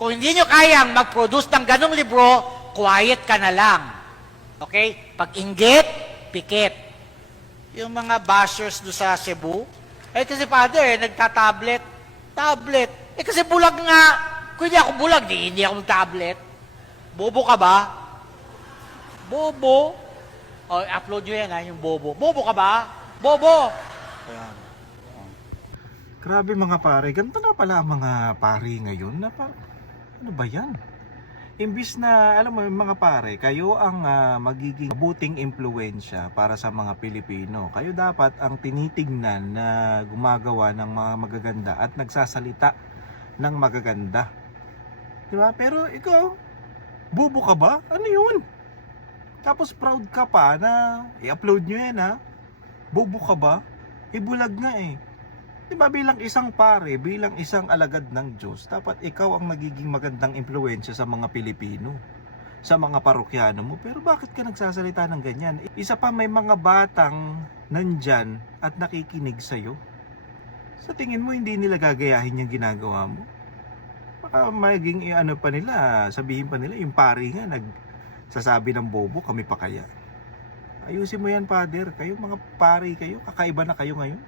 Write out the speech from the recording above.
Kung hindi nyo kayang mag-produce ng ganong libro, quiet ka na lang. Okay? Pag inggit, pikit. Yung mga bashers do sa Cebu, kasi father, nagka-tablet. Tablet. Kasi bulag nga. Kung hindi ako bulag, hindi ako mag-tablet. Bobo ka ba? Bobo. O, upload nyo yan, yung bobo. Bobo ka ba? Bobo. Ayan. Grabe mga pare, ganito na pala ang mga pare ngayon na ano ba yan? Imbis na, alam mo mga pare, kayo ang magiging mabuting impluensya para sa mga Pilipino. Kayo dapat ang tinitingnan na gumagawa ng mga magaganda at nagsasalita ng magaganda. Diba? Pero ikaw, bobo ka ba? Ano yun? Tapos proud ka pa na i-upload nyo yan ha? Bobo ka ba? Ibulag nga eh. Diba bilang isang pare, bilang isang alagad ng Diyos, dapat ikaw ang magiging magandang impluensya sa mga Pilipino, sa mga parokyano mo. Pero bakit ka nagsasalita ng ganyan? Isa pa, may mga batang nandyan at nakikinig sa'yo. Sa tingin mo, hindi nila gagayahin yung ginagawa mo? Baka maging ano pa nila, sabihin pa nila, yung pare nga nagsasabi ng bobo, kami pa kaya. Ayusin mo yan, Father. Kayo mga pare kayo, kakaiba na kayo ngayon.